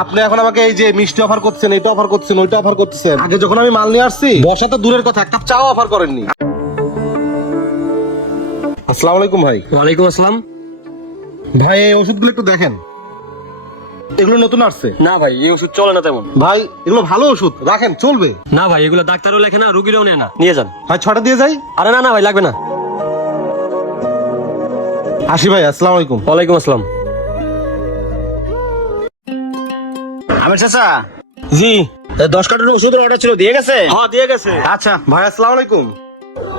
আপনি এখন আমাকে এই যে মিষ্টি অফার করছেন, এটা অফার করছেন, ওইটা অফার করতেছেন। আগে যখন আমি মাল নিয়ে আসছি বসা তো দূরের কথা, এক কাপ চাও অফার করেননি। আসসালামু আলাইকুম ভাই। ওয়ালাইকুম আসসালাম। ভাই এই ওষুধগুলো একটু দেখেন, এগুলো নতুন আসছে। না ভাই, এই ওষুধ চলে না তেমন। ভাই এগুলো ভালো ওষুধ, রাখেন চলবে। না ভাই, এগুলো ডাক্তারও লেখে না, রুগীরাও নেয় না। নিয়ে যান। ভাই 6টা দিয়ে যাই। আরে না না ভাই, লাগবে না। আসি ভাই, আসসালামু আলাইকুম। ওয়ালাইকুম আসসালাম। আমির চাচা, জি। 10 কার্টন ওষুধের অর্ডার ছিল, দিয়ে গেছে? হ্যাঁ, দিয়ে গেছে। আচ্ছা। ভাই আসসালামু আলাইকুম।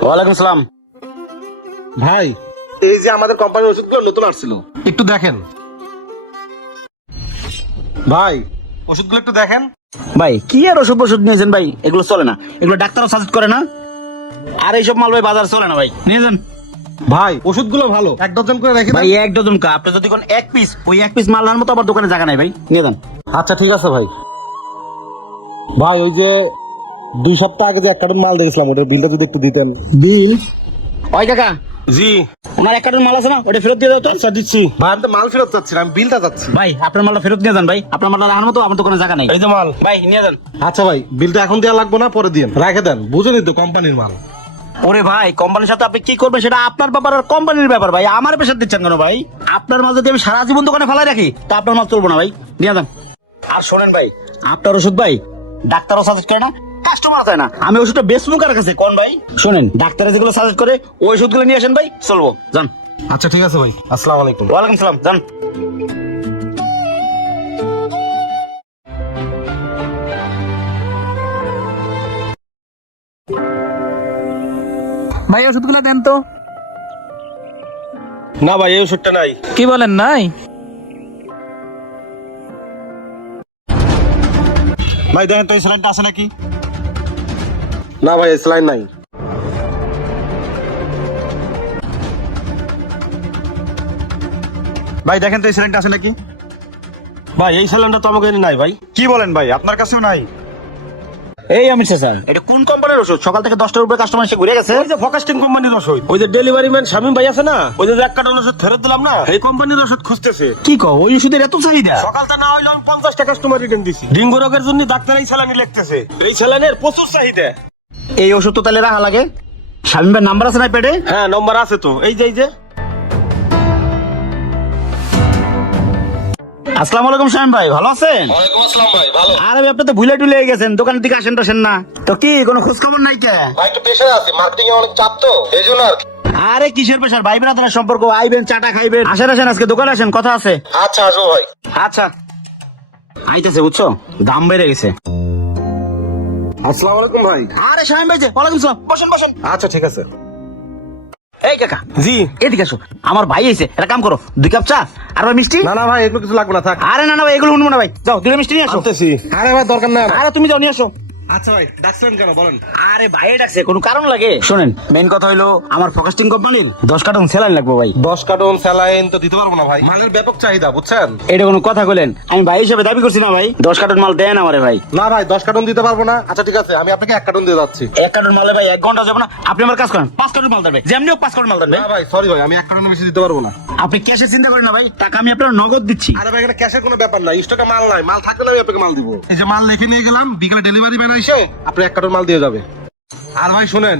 ওয়ালাইকুম সালাম। ভাই এই যে আমাদের কোম্পানির ওষুধগুলো নতুন আসছিল, একটু দেখেন। ভাই ওষুধগুলো একটু দেখেন। ভাই কি আর ওষুধ নিয়েছেন ভাই? এগুলো চলে না, এগুলো ডাক্তারও সাজেস্ট করে না। আর এইসব মাল ভাই বাজার চলে না ভাই, নিয়ে যান। ভাই ওষুধগুলো ভালো, 1 ডজন করে রেখে ভাই দেন। 1 ডজন কা, আপনি যদি কোন এক পিস, ওই এক পিস মাল নেওয়ার মতো আমার দোকানে জায়গা নাই ভাই, নিয়ে যান। আচ্ছা ঠিক আছে ভাই। ভাই ওই যে 2 সপ্তাহ আগে যে 1 কার্টন মাল দেখছিলাম, ওটার বিলটা যদি একটু দিতেন। বিল? ওই কাকা, জি। ওনার 1 কার্টন মাল আছে না, ওটা ফেরত দিয়ে দাও তো। আচ্ছা দিচ্ছি ভাই। আমি তো মাল ফেরত চাচ্ছি না, আমি বিলটা চাচ্ছি। ভাই আপনার মালটা ফেরত নিয়ে যান ভাই, আপনার মালটা রাখার মতো আমার দোকানে জায়গা নাই। এই যে মাল। ভাই নিয়ে যান। আচ্ছা ভাই, বিলটা এখন দেওয়া লাগবে না, পরে দিন, রেখে দেন। বুঝেনি তো কোম্পানির মাল। ওরে ভাই, কোম্পানির সাথে আপনি কি করবেন সেটা আপনার ব্যাপার আর কোম্পানির ব্যাপার ভাই, আমার প্রেশার দিচ্ছেন কেন ভাই? আপনার মাল যদি আমি সারা জীবন দোকানে ফেলাই রাখি তা আপনার মাল চলবো না ভাই, নিয়ে যান। আর শোনেন ভাই, আপনার ওষুধ ভাই ডাক্তারও সাজেস্ট করে না, কাস্টমার চায় না। আমি ওষুধটা বেচবো কার কাছে কোন ভাই? শোনেন, ডাক্তারে যেগুলো সাজেস্ট করে ওই ওষুধগুলো নিয়ে আসেন ভাই, চলবো, যান। আচ্ছা ঠিক আছে ভাই, আসসালামু আলাইকুম। ওয়ালাইকুম সালাম, যান। ভাই ওষুধগুলো দেন তো। না ভাই, এই ওষুধটা নাই। কি বলেন নাই? ভাই দেখেন তো এই স্যালাইনটা আছে নাকি? না ভাই, স্যালাইন নাই। ভাই দেখেন তো এই স্যালাইনটা আছে নাকি? ভাই এই স্যালাইনটা তো আমাকে নাই ভাই। কি বলেন ভাই, আপনার কাছেও নাই? এই আমি স্যার, এটা কোন কোম্পানির ওষুধ? সকাল থেকে 10টার উপরে কাস্টমার এসে ঘুরে গেছে। ওই যে ফোকাস্টিং কোম্পানির ওষুধ, ওই যে ডেলিভারি ম্যান শামিম ভাই আছে না, ওই যে 1 কার্টন ওষুধ ফেরত দিলাম না, এই কোম্পানির ওষুধ খুঁজতেছে। কি কও, ওই ওষুধের এত চাহিদা? সকালটা না হইলো আমি 50টা কাস্টমার রিটার্ন দিছি। ডেঙ্গু রোগের জন্য ডাক্তার এই স্যালাইন লিখতেছে। এই স্যালাইনের প্রচুর চাহিদা। এই ওষুধ তো তাহলে রাখা লাগে। শামিম ভাই নাম্বার আছে না পেটে? হ্যাঁ, নম্বর আছে তো, এই যে। আসসালামু আলাইকুম শামিম ভাই, ভালো আছেন? ওয়ালাইকুম আসসালাম ভাই, ভালো। আরে ভাই, আপনি তো ভুলে টুলে গেছেন, দোকানের দিকে আসেন টাসেন না তো। কি কোনো খোঁজ খবর নাই কে? ভাই একটু প্রেশার আছে, মার্কেটিং এ অনেক চাপ তো, এইজন্য আর কি। আরে কিসের পেশার, ভাই ব্রাদারের সম্পর্ক, আইবেন চাটা খাইবেন। আসেন আজকে দোকানে আসেন, কথা আছে। আচ্ছা আসো ভাই। আচ্ছা আইতেছে, বুঝছো, দাম বেড়ে গেছে। আসসালামু আলাইকুম ভাই। আরে শামিম ভাই যে, ওয়ালাইকুম সালাম, বসেন। আচ্ছা ঠিক আছে। এই কাকা, জি। এদিকে আসো, আমার ভাই এসে, একটা কাম করো, 2 কাপ চা আর ভাই মিষ্টি। না না ভাই, এগুলো কিছু লাগবে না, থাক। আরে না ভাই, এগুলো শুনবো না ভাই, যাও 2টা মিষ্টি নিয়ে আসো। আনতেছি। আরে ভাই দরকার নাই। আরে তুমি যাও, নিয়ে আসো। আচ্ছা ভাই, ডাকছেন কেন বলেন? আরে ভাই ডাকছে, কোনো কারণ লাগে? শোনেন, মেইন কথা হইলো আমার ফোকাস্টিং কোম্পানির 10 কার্টন স্যালাইন লাগবে ভাই। 10 কার্টন স্যালাইন তো দিতে পারবো না ভাই, মালের ব্যাপক চাহিদা বুঝছেন। এটা কোনো কথা কইলেন? আমি ভাই হিসেবে দাবি করছি না ভাই, 10 কার্টন মাল দেন আমারে ভাই। না ভাই, 10 কার্টন দিতে পারবো না। আচ্ছা ঠিক আছে, আমি আপনাকে 1 কার্টন দিয়ে যাচ্ছি। 1 কার্টন মালে ভাই 1 ঘন্টা যাবে না, আপনি আমার কাজ করেন, 5 কার্টন মাল দেন ভাই, যেমনি হোক 5 কার্টন মাল দেন ভাই। না ভাই সরি ভাই, আমি 1 কার্টনের বেশি দিতে পারবো না। আপনি ক্যাশে চিন্তা করেন না ভাই, টাকা আমি আপনার নগদ দিচ্ছি। আরে ভাই এখানে ক্যাশের কোনো ব্যাপার নাই, স্টকে মাল নাই, মাল থাকলে আমি আপনাকে মাল দিব। এই যে মাল লিখে নিয়ে গেলাম, বিকেলে ডেলিভারি ম্যান এসে আপনি 1 কার্টন মাল দিয়ে যাবে। আর ভাই শুনেন,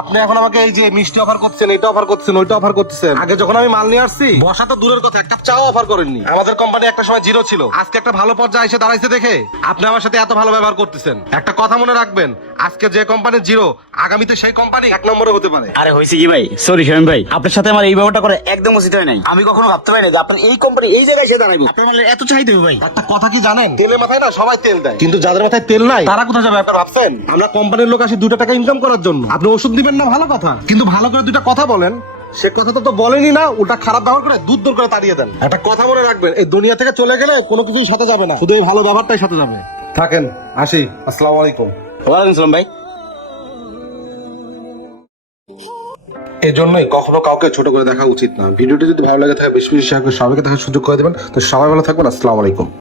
আপনি এখন আমাকে এই যে মিষ্টি অফার করছেন, এটা অফার করছেন, ওইটা অফার করতেছেন। আগে যখন আমি মাল নিয়ে আসছি বসা তো দূরের কথা, 1 কাপ চাও অফার করেননি। আমাদের কোম্পানি একটা সময় জিরো ছিল, আজকে একটা ভালো পর্যায়ে এসে দাঁড়াইছে দেখে আপনি আমার সাথে এত ভালো ব্যবহার করতেছেন। একটা কথা মনে রাখবেন, আজকে যে কোম্পানি জিরো, আগামীতে সেই কোম্পানি 1 নম্বরে হতে পারে। আরে হইছে কি ভাই, সরি শামিম ভাই, আপনার সাথে আমার এই ব্যাপারটা করে একদম উচিত হয় নাই। আমি কখনো ভাবতে পারি না যে আপনার এই কোম্পানি এই জায়গায় এসে দাঁড়াইবো। আপনার মালের এত চাহিদা হবে ভাই। একটা কথা কি জানেন, তেলের মাথায় না সবাই তেল দেয়, কিন্তু যাদের মাথায় তেল নাই তারা কোথায় যাবে আপনারা ভাবছেন? আমরা কোম্পানির লোক আসি 2 টাকা ইনকাম করার জন্য। আপনি ওষুধ দিবেন না, ভালো কথা, কিন্তু ভালো করে 2টা কথা বলেন। সে কথা তো বলেনি না, ওটা খারাপ ব্যবহার করে দূর দূর করে তাড়িয়ে দেন। একটা কথা মনে রাখবেন, এই দুনিয়া থেকে চলে গেলে কোনো কিছুই সাথে যাবে না, শুধু এই ভালো ব্যবহারটাই সাথে যাবে। থাকেন, আসি, আসসালামু আলাইকুম। ওয়ালাইকুম সালাম ভাই। এই জন্যই কখনো কাউকে ছোট করে দেখা উচিত না। ভিডিওটি যদি ভালো লাগে থাকে বেশি বেশি শেয়ার করে সবাইকে দেখার সুযোগ করে দেবেন। তো সবাই ভালো থাকবেন, আসসালামু আলাইকুম।